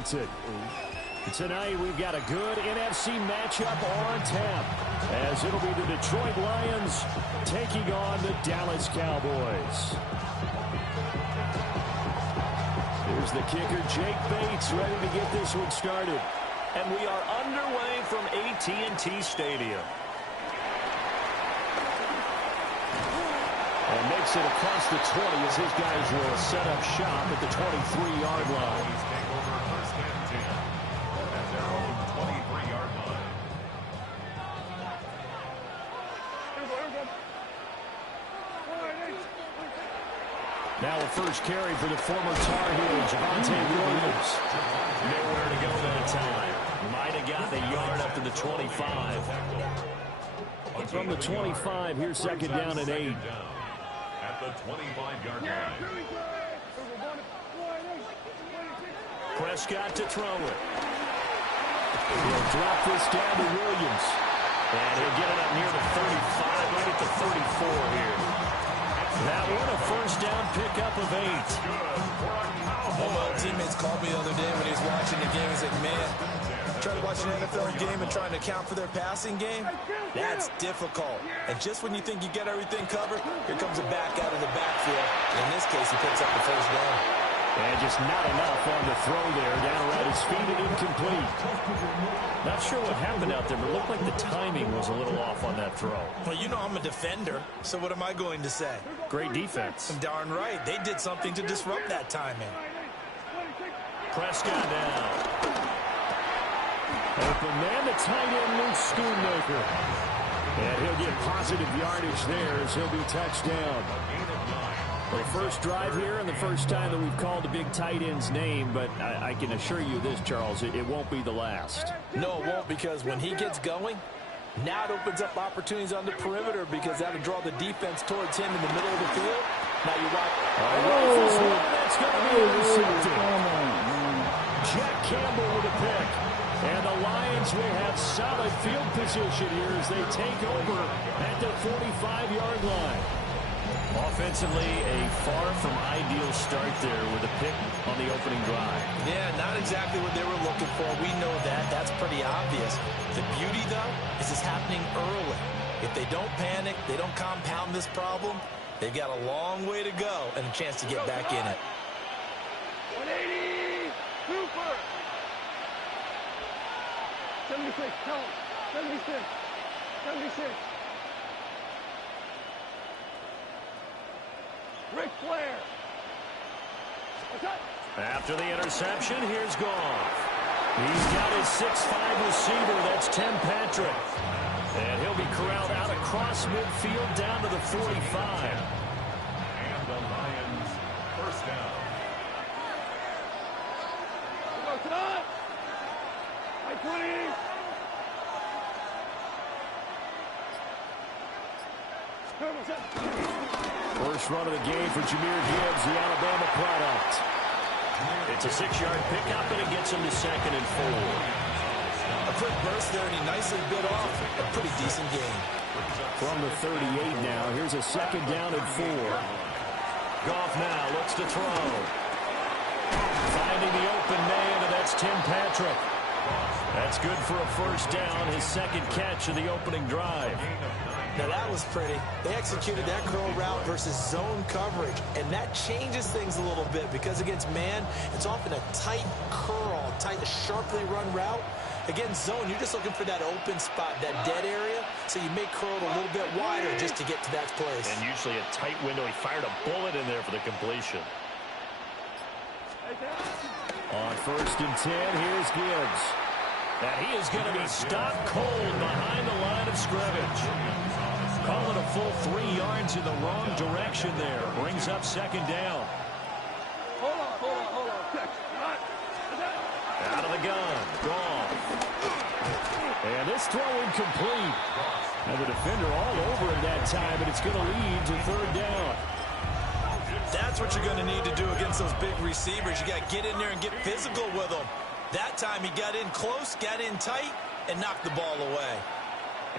Arlington. Tonight we've got a good NFC matchup on tap, as it'll be the Detroit Lions taking on the Dallas Cowboys. Here's the kicker, Jake Bates, ready to get this one started. And we are underway from AT&T Stadium. And makes it across the 20 as his guys will set up shop at the 23-yard line. Take over first and 10 at their own 23-yard line. Now a first carry for the former Tar Heel, Javonte Williams. Nowhere to go that time. Might have gotten a yard up to the 25. From the 25, here's second down and 8. At the 25-yard line. Prescott to throw it. He'll drop this down to Williams. And he'll get it up near the 35, right at the 34 here. That one a first down pickup of 8. One of my teammates called me the other day when he was watching the game. He's like, man, trying to watch an NFL game and trying to account for their passing game, that's difficult. And just when you think you get everything covered, here comes a back out of the backfield. In this case, he picks up the first down. And just not enough on the throw there. Down around his feet and incomplete. Not sure what happened out there, but it looked like the timing was a little off on that throw. Well, you know I'm a defender, so what am I going to say? Great defense. Darn right. They did something to disrupt that timing. Prescott down. Open man, the tight end, Luke Schoonmaker. And he'll get positive yardage there as he'll be touched down. Well, first drive here and the first time that we've called a big tight end's name, but I can assure you this, Charles, it won't be the last. No, it won't, because when he gets going, now it opens up opportunities on the perimeter because that'll draw the defense towards him in the middle of the field. Now you watch. That's going to be intercepted. Jack Campbell with a pick. And the Lions will have solid field position here as they take over at the 45-yard line. Offensively, a far from ideal start there with a pick on the opening drive. Yeah, not exactly what they were looking for. We know that. That's pretty obvious. The beauty, though, is it's happening early. If they don't panic, they don't compound this problem, they've got a long way to go and a chance to get back in it. 180, Cooper. 76, tell him. 76, 76. Ric Flair. After the interception, here's Goff. He's got his 6'5" receiver. That's Tim Patrick. And he'll be corralled out across midfield down to the 45. And the Lions first down. First run of the game for Jahmyr Gibbs, the Alabama product. It's a 6-yard pickup, and it gets him to 2nd and 4. A quick burst there, and he nicely bit off a pretty decent gain. From the 38 now, here's a 2nd down and 4. Goff now looks to throw. Finding the open man, and that's Tim Patrick. That's good for a first down, his 2nd catch of the opening drive. Now that was pretty. They executed that curl route versus zone coverage, and that changes things a little bit because against man, it's often a tight curl, tight, sharply run route. Against zone, you're just looking for that open spot, that dead area, so you may curl it a little bit wider just to get to that place. And usually a tight window. He fired a bullet in there for the completion. On 1st and 10, here's Gibbs. And he is going to be stopped cold behind the line of scrimmage. Call it a full 3 yards in the wrong direction there. Brings up 2nd down. Hold on. Out of the gun. Gone. And this throw incomplete. And the defender all over him that time, and it's going to lead to 3rd down. That's what you're going to need to do against those big receivers. You got to get in there and get physical with them. That time he got in close, got in tight, and knocked the ball away.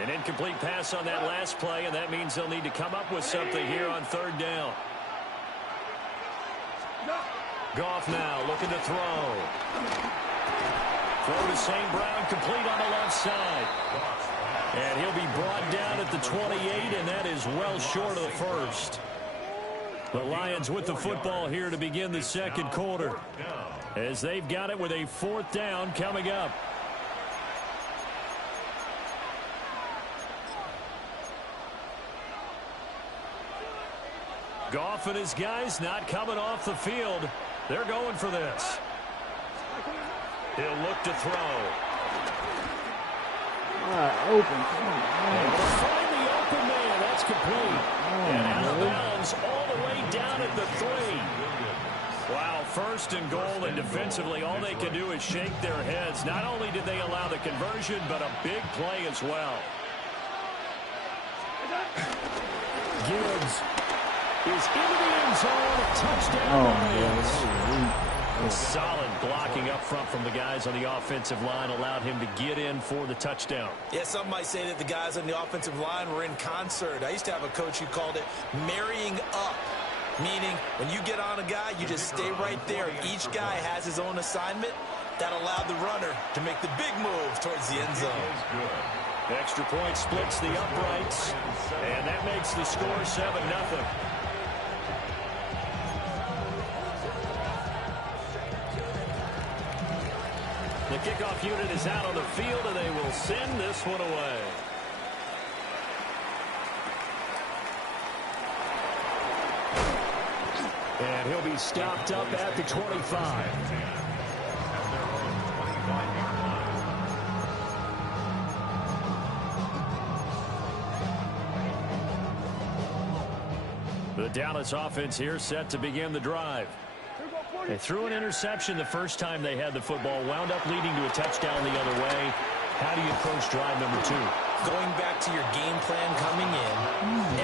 An incomplete pass on that last play, and that means they'll need to come up with something here on 3rd down. Goff now looking to throw. Throw to St. Brown, complete on the left side. And he'll be brought down at the 28, and that is well short of the first. The Lions with the football here to begin the second quarter, as they've got it with a 4th down coming up. Goff and his guys not coming off the field. They're going for this. He'll look to throw. Open. Come on. Find the open man. That's complete. And out of bounds all the way down at the 3. Wow, 1st and goal, and defensively all they can do is shake their heads. Not only did they allow the conversion, but a big play as well. Gibbs is into the end zone. Touchdown Lions. Solid blocking up front from the guys on the offensive line allowed him to get in for the touchdown. Yeah, some might say that the guys on the offensive line were in concert. I used to have a coach who called it marrying up, meaning when you get on a guy, you just stay right there. Each guy has his own assignment. That allowed the runner to make the big move towards the end zone. Extra point splits the uprights, and that makes the score 7-0. The kickoff unit is out on the field, and they will send this one away. And he'll be stopped up at the 25. The Dallas offense here set to begin the drive. They threw an interception the first time they had the football, wound up leading to a touchdown the other way. How do you approach drive number 2? Going back to your game plan coming in,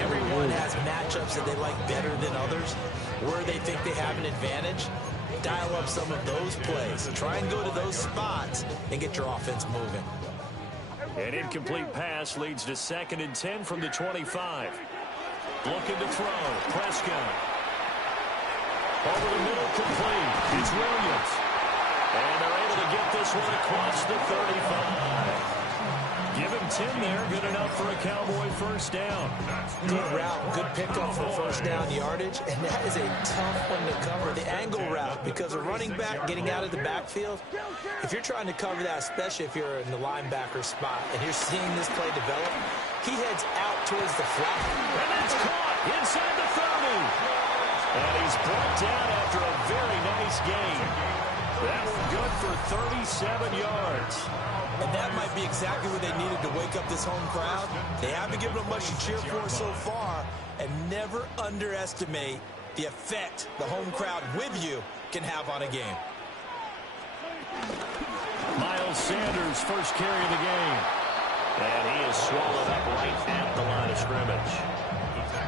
everyone has matchups that they like better than others, where they think they have an advantage. Dial up some of those plays. Try and go to those spots and get your offense moving. An incomplete pass leads to 2nd and 10 from the 25. Looking to throw. Prescott. Over the middle, complete. It's Williams. And they're able to get this one across the 35. Give him 10 there. Good enough for a Cowboy first down. Good route. Good pickup for first down yardage. And that is a tough one to cover. The angle route, because a running back getting out of the backfield, if you're trying to cover that, especially if you're in the linebacker spot, and you're seeing this play develop, he heads out towards the flat. And that's caught inside the 30. And he's brought down after a very nice gain. That one good for 37 yards. And that might be exactly what they needed to wake up this home crowd. They haven't given them much to cheer for so far. And never underestimate the effect the home crowd with you can have on a game. Miles Sanders, first carry of the game. And he is swallowed up right at the line of scrimmage.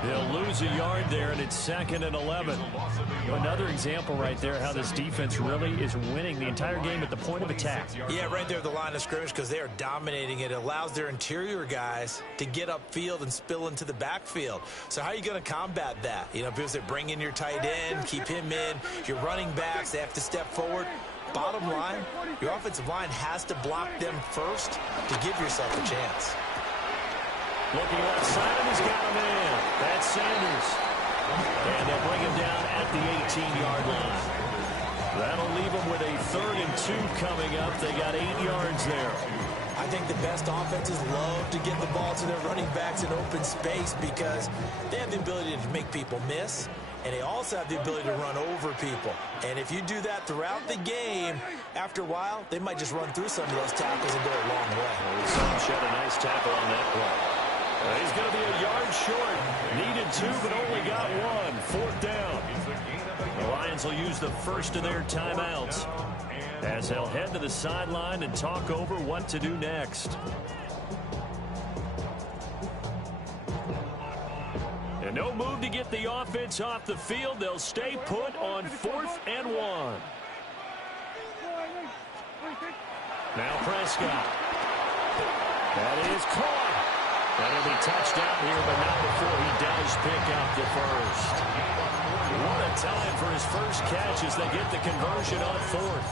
They'll lose a yard there, and it's 2nd and 11. Another example right there how this defense really is winning the entire game at the point of attack. Yeah, right there at the line of scrimmage, because they are dominating it. It allows their interior guys to get upfield and spill into the backfield. So how are you going to combat that? You know, because they bring in your tight end, keep him in. Your running backs, they have to step forward. Bottom line, your offensive line has to block them first to give yourself a chance. Looking left side, and he's got a man. That's Sanders. And they'll bring him down at the 18-yard line. That'll leave them with a 3rd and 2 coming up. They got 8 yards there. I think the best offenses love to get the ball to their running backs in open space because they have the ability to make people miss, and they also have the ability to run over people. And if you do that throughout the game, after a while, they might just run through some of those tackles and go a long way. Some shed a nice tackle on that play. He's going to be a yard short. Needed 2, but only got 1. 4th down. The Lions will use the first of their timeouts as they'll head to the sideline and talk over what to do next. And no move to get the offense off the field. They'll stay put on 4th and 1. Now Prescott. That is caught. That'll be touchdown here, but not before he does pick up the first. What a time for his first catch as they get the conversion on 4th.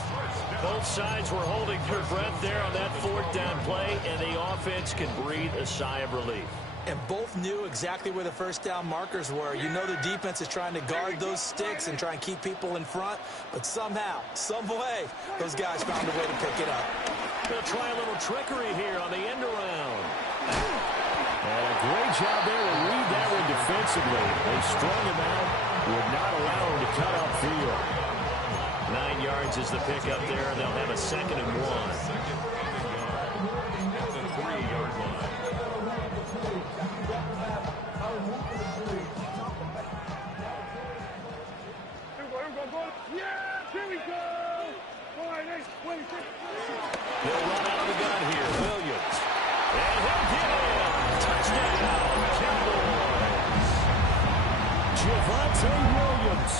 Both sides were holding their breath there on that fourth down play, and the offense can breathe a sigh of relief. And both knew exactly where the first down markers were. You know the defense is trying to guard those sticks and try and keep people in front, but somehow, some way, those guys found a way to pick it up. They'll try a little trickery here on the end around. And a great job there to read that one defensively. They strung him out, would not allow him to cut upfield. 9 yards is the pickup there, and they'll have a 2nd and 1. At the 3-yard line. Yeah, here we go. All right, 26. He'll run out of the gun here, Williams. And he'll get in. Touchdown, Cowboys. Javonte Williams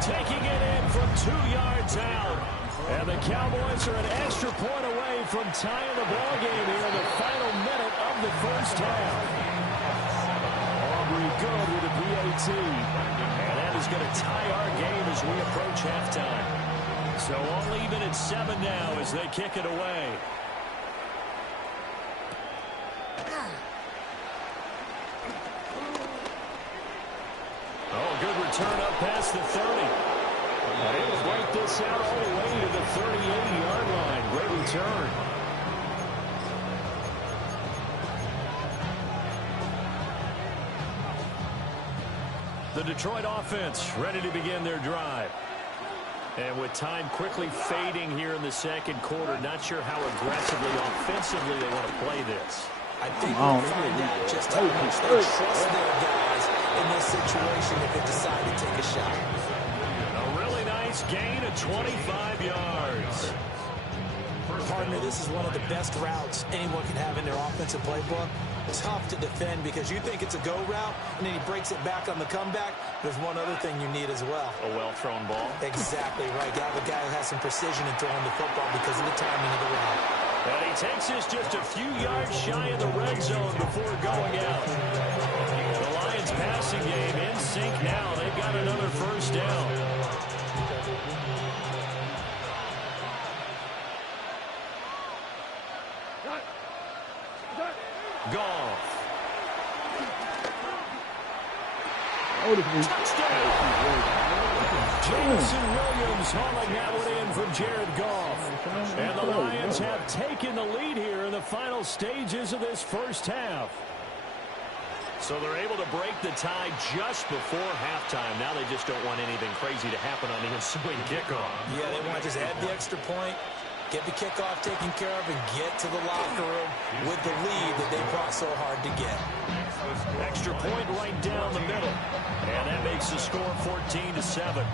Taking it in from 2 yards out. And the Cowboys are an extra point away from tying the ball game here in the final minute of the first half. Aubrey good with a PAT. And that is going to tie our game as we approach halftime. So all even at 7 now as they kick it away. Oh, good return up past the 30. Able to break this out all the way to the 38-yard line. Great return. The Detroit offense ready to begin their drive. And with time quickly fading here in the second quarter, not sure how aggressively, offensively they want to play this. I think we'll find out just how much they trust their guys in this situation if they decide to take a shot. A really nice gain of 25 yards. Partner, this is one of the best routes anyone can have in their offensive playbook. Tough to defend because you think it's a go route, and then he breaks it back on the comeback. There's one other thing you need as well. A well-thrown ball. Exactly right. You have a guy who has some precision in throwing the football because of the timing of the route. And he takes this just a few yards shy of the red zone before going out. The Lions passing game in sync now. They've got another first down. Goff. Touchdown. Jameson Williams hauling that one in from Jared Goff. And the Lions have taken the lead here in the final stages of this first half. So they're able to break the tie just before halftime. Now they just don't want anything crazy to happen on the ensuing kickoff. Yeah, they want to just add the extra point, get the kickoff taken care of, and get to the locker room with the lead that they fought so hard to get. Extra point right down the middle. And that makes the score 14-7.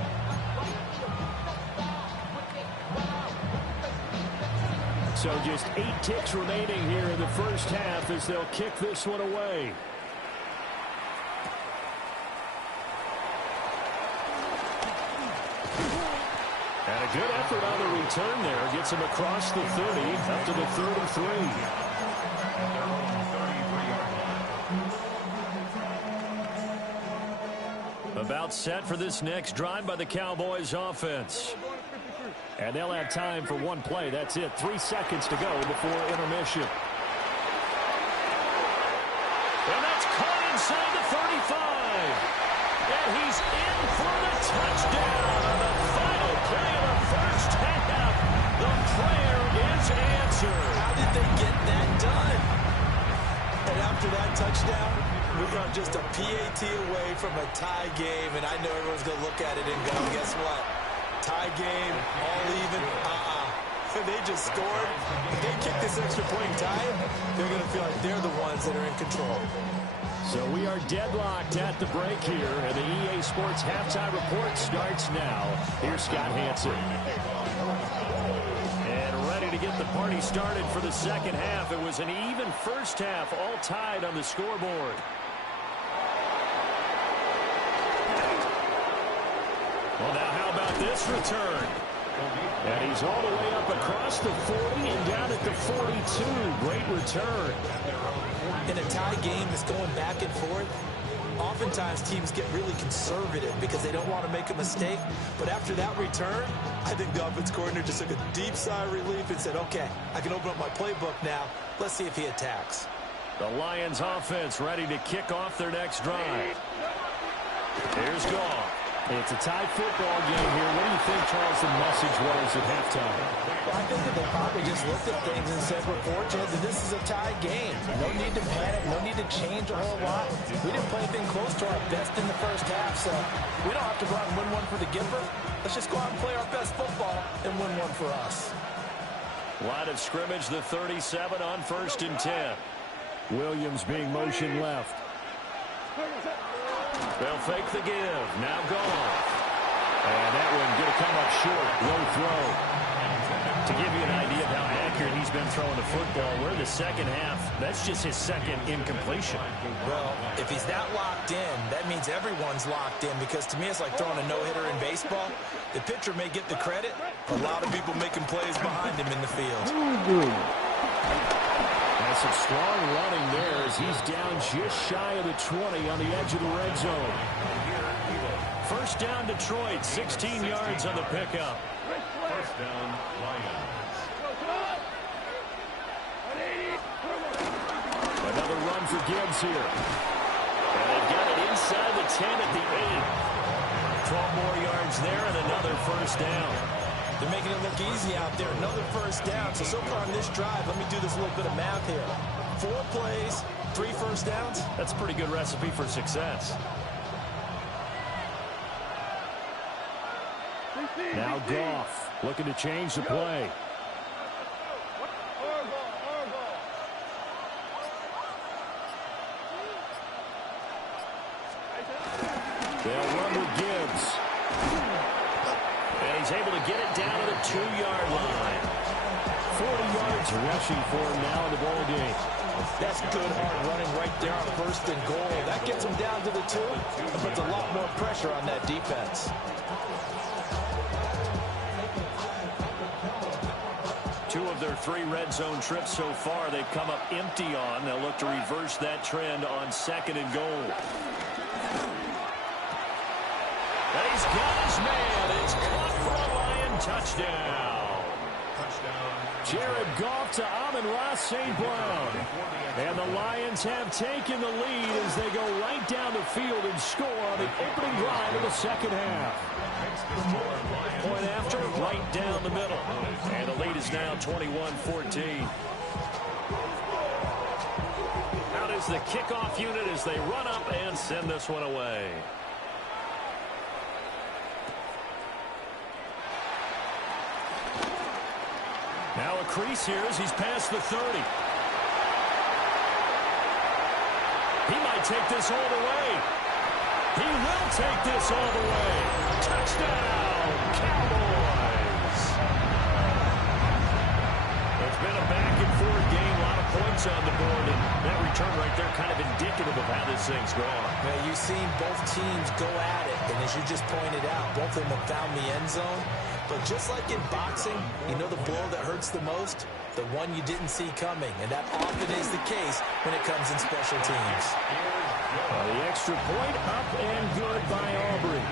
So just 8 ticks remaining here in the first half as they'll kick this one away. And a good effort on the return there. Gets him across the 30, up to the 33. About set for this next drive by the Cowboys offense. And they'll have time for one play. That's it. 3 seconds to go before intermission. And that's caught inside the 35. And he's in for the touchdown on the final play of the first half. The prayer is answered. How did they get that done? And after that touchdown, we are just a PAT away from a tie game, and I know everyone's going to look at it and go, guess what? Tie game, all even, They just scored. If they kick this extra point and tie it, they're going to feel like they're the ones that are in control. So we are deadlocked at the break here, and the EA Sports Halftime Report starts now. Here's Scott Hansen. And ready to get the party started for the second half. It was an even first half, all tied on the scoreboard. Well, now how about this return? And he's all the way up across the 40 and down at the 42. Great return. In a tie game that's going back and forth, Oftentimes, teams get really conservative because they don't want to make a mistake. But after that return, I think the offense coordinator just took a deep sigh of relief and said, okay, I can open up my playbook now. Let's see if he attacks. The Lions offense ready to kick off their next drive. Here's Goff. It's a tied football game here. What do you think, Charles, the message was at halftime? Well, I think that they probably just looked at things and said, we're fortunate that this is a tied game. No need to panic. No need to change a whole lot. We didn't play anything close to our best in the first half, so we don't have to go out and win one for the giver. Let's just go out and play our best football and win one for us. Line of scrimmage, the 37 on 1st and 10. Williams being motion left. They'll fake the give. Now Goff. And that one going to come up short. Low throw. To give you an idea of how accurate he's been throwing the football, we're in the second half. That's just his second incompletion. Well, if he's that locked in, that means everyone's locked in, because to me it's like throwing a no-hitter in baseball. The pitcher may get the credit. A lot of people making plays behind him in the field. That's some strong running there as he's down just shy of the 20 on the edge of the red zone. First down, Detroit, 16 yards on the pickup. First down, Lions. Another run for Gibbs here. And they've got it inside the 10 at the 8. 12 more yards there and another first down. They're making it look easy out there. Another first down. So far on this drive, let me do this little bit of math here. 4 plays, 3 first downs. That's a pretty good recipe for success. Now Goff looking to change the play. They'll run with Gibbs. And he's able to get it down to the 2-yard line. 40 yards rushing for him now in the ball game. That's good hard running right there on 1st and goal. That gets him down to the 2 and puts a lot more pressure on that defense. 2 of their 3 red zone trips so far they've come up empty on. They'll look to reverse that trend on 2nd and goal. And he's got his man. It's caught for a Lion touchdown. Jared Goff to Amon-Ra St. Brown. And the Lions have taken the lead as they go right down the field and score on the opening drive of the second half. Point after, right down the middle. And the lead is now 21-14. Out is the kickoff unit as they run up and send this one away. Now a crease here as he's past the 30. He might take this all the way. He will take this all the way. Touchdown, Cowboys. It's been a back-and-forth game, a lot of points on the board, and that return right there kind of indicative of how this thing's going. Now, you've seen both teams go at it, and as you just pointed out, both of them have found the end zone. But just like in boxing, you know the blow that hurts the most? The one you didn't see coming, and that often is the case when it comes in special teams. The extra point up and good by Aubrey.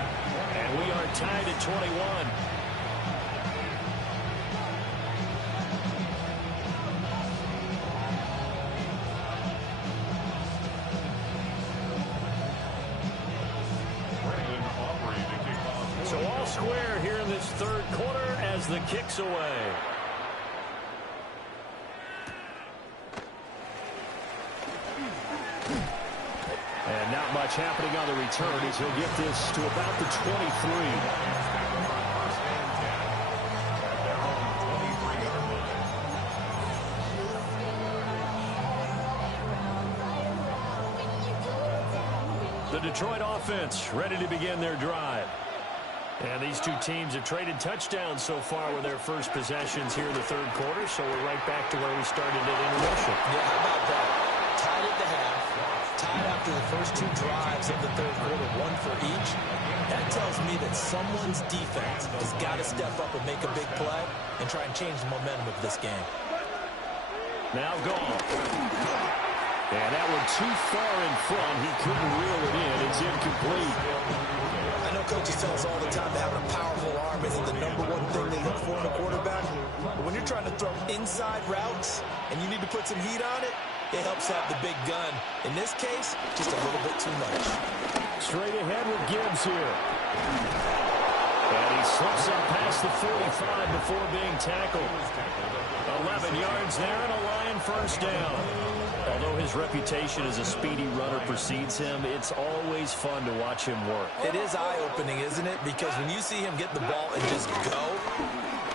And we are tied at 21. So all square here in this third quarter as the kick's away. And not much happening on the return as he'll get this to about the 23. The Detroit offense ready to begin their drive. And these two teams have traded touchdowns so far with their first possessions here in the third quarter, so we're right back to where we started at intermission. Yeah, how about that? Tied at the half, tied after the first 2 drives of the third quarter, 1 for each. That tells me that someone's defense has got to step up and make a big play and try and change the momentum of this game. Now Goff. And that one too far in front. He couldn't reel it in. It's incomplete. I know coaches tell us all the time that having a powerful arm isn't the #1 thing they look for in a quarterback. But when you're trying to throw inside routes and you need to put some heat on it, it helps have the big gun. In this case, just a little bit too much. Straight ahead with Gibbs here. And he slips up past the 45 before being tackled. 11 yards there and a Lion first down. Although his reputation as a speedy runner precedes him, it's always fun to watch him work. It is eye-opening, isn't it? Because when you see him get the ball and just go,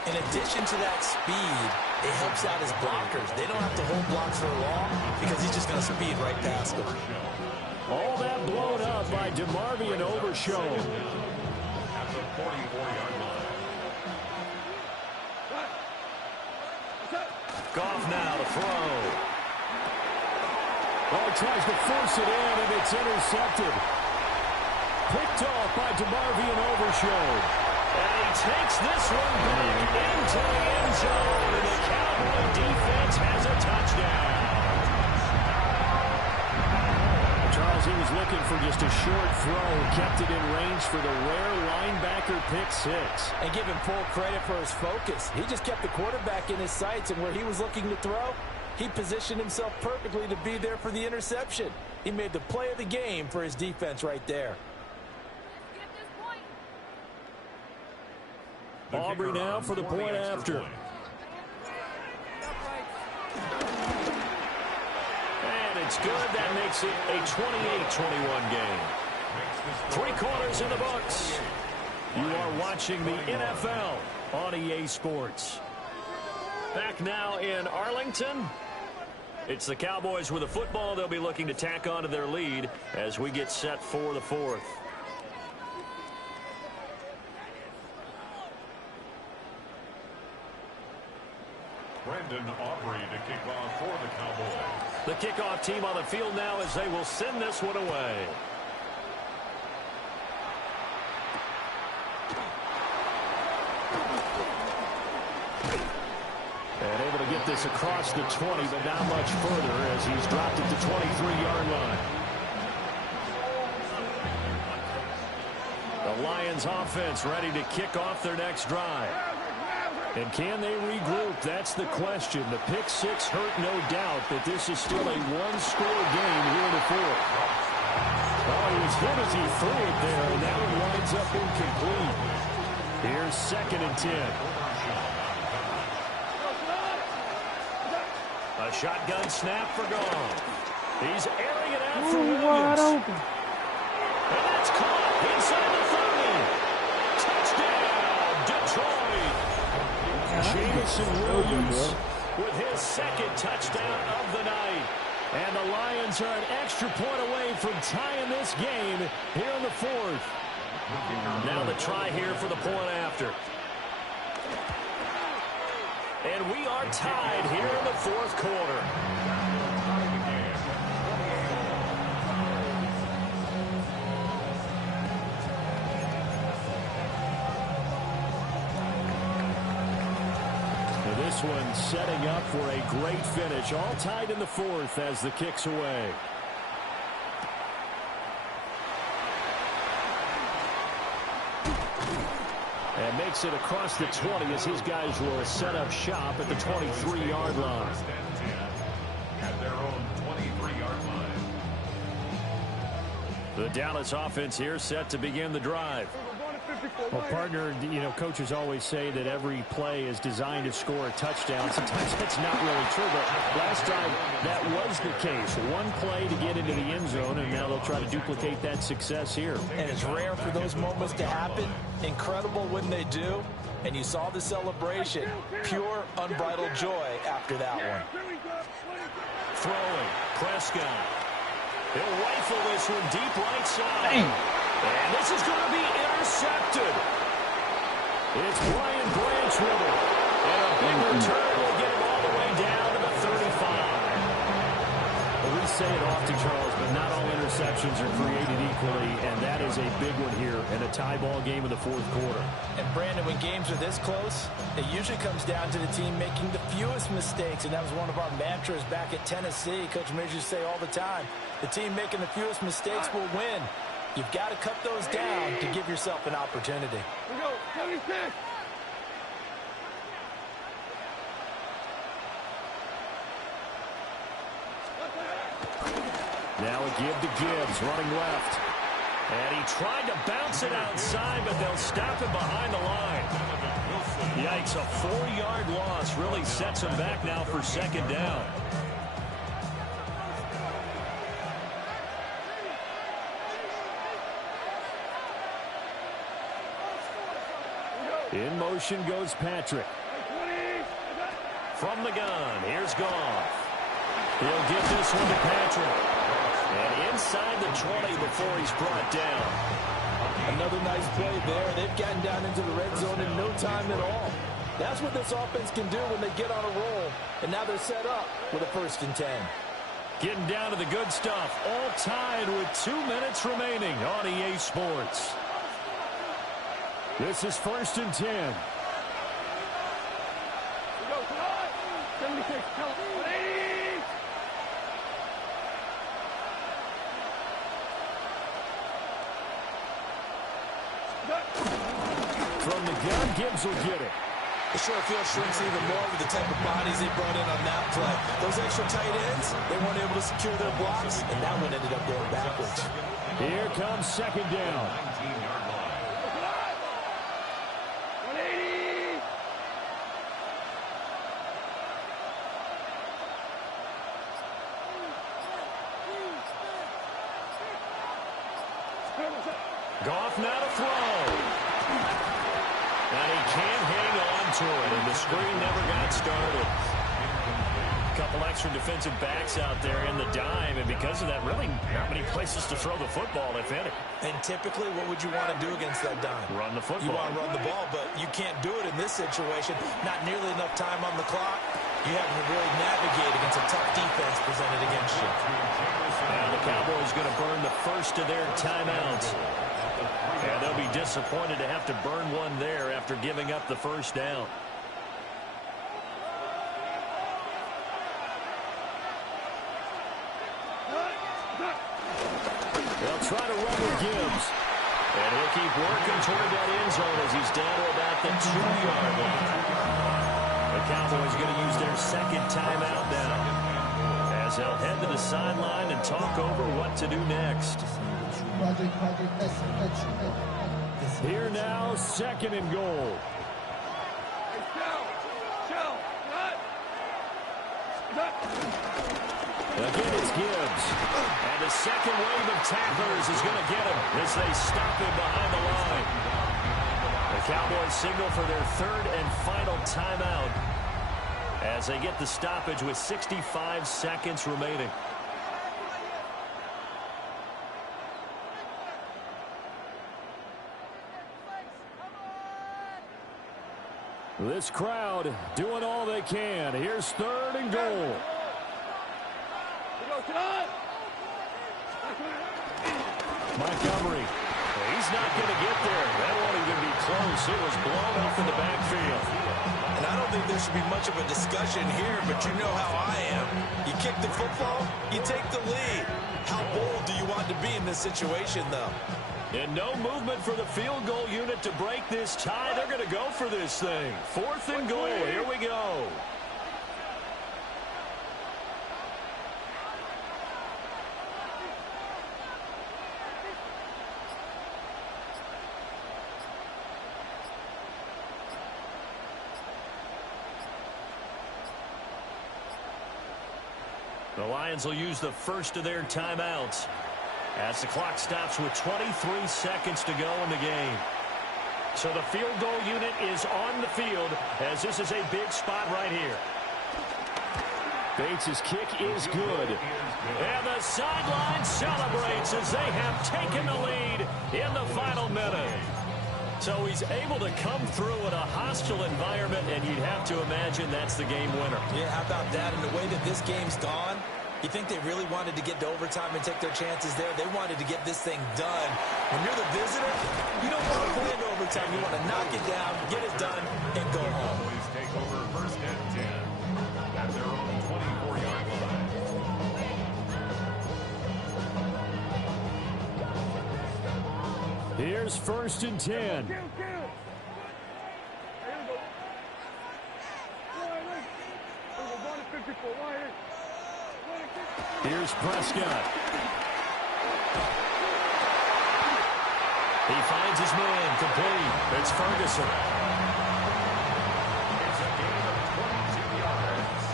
in addition to that speed, it helps out his blockers. They don't have to hold blocks for long because he's just going to speed right past them. All that blown up by DeMarvion Overshown. At the 44-yard line. Goff now to throw. Oh, he tries to force it in, and it's intercepted. Picked off by DeMarvion Overshown. And he takes this one back into the end zone. And the Cowboy defense has a touchdown. Charles, he was looking for just a short throw. Kept it in range for the rare linebacker pick six. And give him full credit for his focus. He just kept the quarterback in his sights, and where he was looking to throw, he positioned himself perfectly to be there for the interception. He made the play of the game for his defense right there. Aubrey now for the point after. And it's good. That makes it a 28-21 game. 3 quarters in the books. You are watching the NFL on EA Sports. Back now in Arlington. It's the Cowboys with the football. They'll be looking to tack on to their lead as we get set for the 4th. Brandon Aubrey to kick off for the Cowboys. The kickoff team on the field now as they will send this one away. And able to get this across the 20, but not much further as he's dropped it to 23-yard line. The Lions offense ready to kick off their next drive. And can they regroup? That's the question. The pick six hurt, no doubt, but this is still a one-score game here in the 4th. Oh, he was hit as he threw it there, and that one winds up incomplete. Here's 2nd and 10. A shotgun snap for Goff. He's airing it out for Ooh, wide Williams. open. And that's caught inside the 30. Touchdown, Detroit. Jamison Williams With his 2nd touchdown of the night. and the Lions are an extra point away from tying this game here in the 4th. Now the try here for the point after. And we are tied here in the 4th quarter. This one setting up for a great finish. All tied in the 4th as the kick's away. And makes it across the 20 as his guys will set up shop at the 23-yard line. At their own 23-yard line. The Dallas offense here set to begin the drive. Well, partner, you know, coaches always say that every play is designed to score a touchdown. Sometimes that's not really true, but last time that was the case. One play to get into the end zone, and now they'll try to duplicate that success here. And it's rare for those moments to happen. Incredible when they do. And you saw the celebration. Pure, unbridled joy after that one. Throwing. Prescott. He'll rifle this one deep right side. Dang. And this is going to be intercepted. It's Brian Branch with it. And a big return will get him all the way down to the 35. Well, we say it often, Charles, but not all interceptions options are created equally, and that is a big one here in a tie ball game in the fourth quarter. And, Brandon, when games are this close, it usually comes down to the team making the fewest mistakes, and that was one of our mantras back at Tennessee. Coach Midge used to say all the time, the team making the fewest mistakes will win. You've got to cut those down to give yourself an opportunity. We go, 76. Now a give to Gibbs, running left. And he tried to bounce it outside, but they'll stop him behind the line. Yikes, a 4-yard loss really sets him back now for second down. In motion goes Patrick. From the gun, here's Goff. He'll give this one to Patrick. And inside the 20 before he's brought down. Another nice play there. They've gotten down into the red zone in no time at all. That's what this offense can do when they get on a roll. And now they're set up with a 1st and 10. Getting down to the good stuff. All tied with 2 minutes remaining on EA Sports. This is 1st and 10. We go, 76. 180. From the gun, Gibbs will get it. The short field shrinks even more with the type of bodies they brought in on that play. Those extra tight ends, they weren't able to secure their blocks, and that one ended up going backwards. Here comes second down. 180. Goff now to throw. And he can't hang on to it, and the screen never got started. A couple extra defensive backs out there in the dime, and because of that, really not many places to throw the football, if any. And typically, what would you want to do against that dime? Run the football. You want to run the ball, but you can't do it in this situation. Not nearly enough time on the clock. You have to really navigate against a tough defense presented against you. Now the Cowboys going to burn the first of their timeouts. And they'll be disappointed to have to burn one there after giving up the first down. They'll try to run with Gibbs. And he'll keep working toward that end zone as he's down to about the 2-yard line. The Cowboys going to use their second timeout now, as they'll head to the sideline and talk over what to do next. Here now, second and goal. Again, it's Gibbs. And the second wave of tacklers is going to get him as they stop him behind the line. The Cowboys signal for their third and final timeout as they get the stoppage with 65 seconds remaining. This crowd doing all they can. Here's third and goal. Montgomery. He's not going to get there. That won't even be close. It was blown off in the backfield. And I don't think there should be much of a discussion here, but you know how I am. You kick the football, you take the lead. How bold do you want to be in this situation, though? And no movement for the field goal unit to break this tie. They're going to go for this thing. 4th and goal. Here we go. The Lions will use the first of their timeouts as the clock stops with 23 seconds to go in the game. So the field goal unit is on the field as this is a big spot right here. Bates' kick is good. And the sideline celebrates as they have taken the lead in the final minute. So he's able to come through in a hostile environment, and you'd have to imagine that's the game winner. Yeah, how about that? And the way that this game's gone, You think they really wanted to get to overtime and take their chances there? They wanted to get this thing done. When you're the visitor, you don't want to play into overtime. You want to knock it down, get it done, and go home. Cowboys take over first and 10 at their own 24-yard line. Here's first and 10. Kill. Here we go. We're going to 54. Here's Prescott. He finds his man complete. It's Ferguson. It's a gain of 22 yards.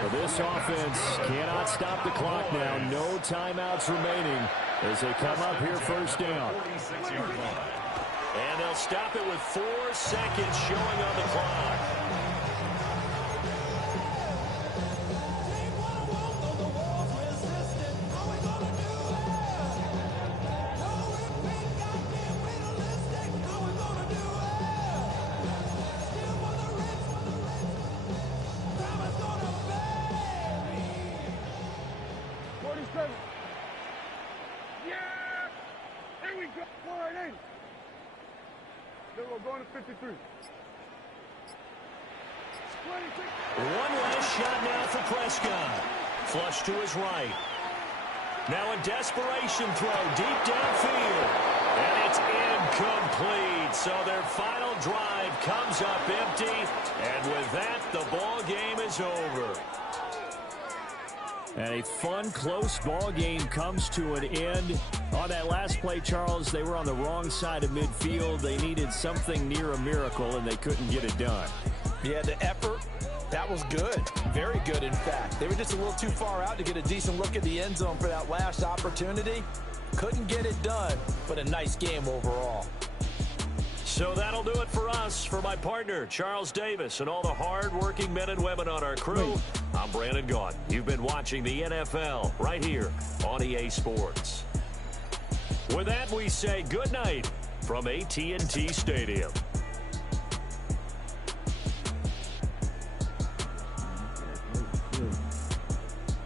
Well, this offense cannot stop the clock now. No timeouts remaining as they come up here first down. 46-yard line. And they'll stop it with 4 seconds showing on the clock. Yeah! Here we go. 480. Then we're going to 53. 26. One last shot now for Prescott. Flush to his right. Now a desperation throw deep downfield. And it's incomplete. So their final drive comes up empty. And with that, the ball game is over. And a fun, close ball game comes to an end. On that last play, Charles, they were on the wrong side of midfield. They needed something near a miracle, and they couldn't get it done. Yeah, the effort, that was good. Very good, in fact. They were just a little too far out to get a decent look at the end zone for that last opportunity. Couldn't get it done, but a nice game overall. So that'll do it for us. For my partner, Charles Davis, and all the hard-working men and women on our crew, I'm Brandon Gaudin. You've been watching the NFL right here on EA Sports. With that, we say good night from AT&T Stadium.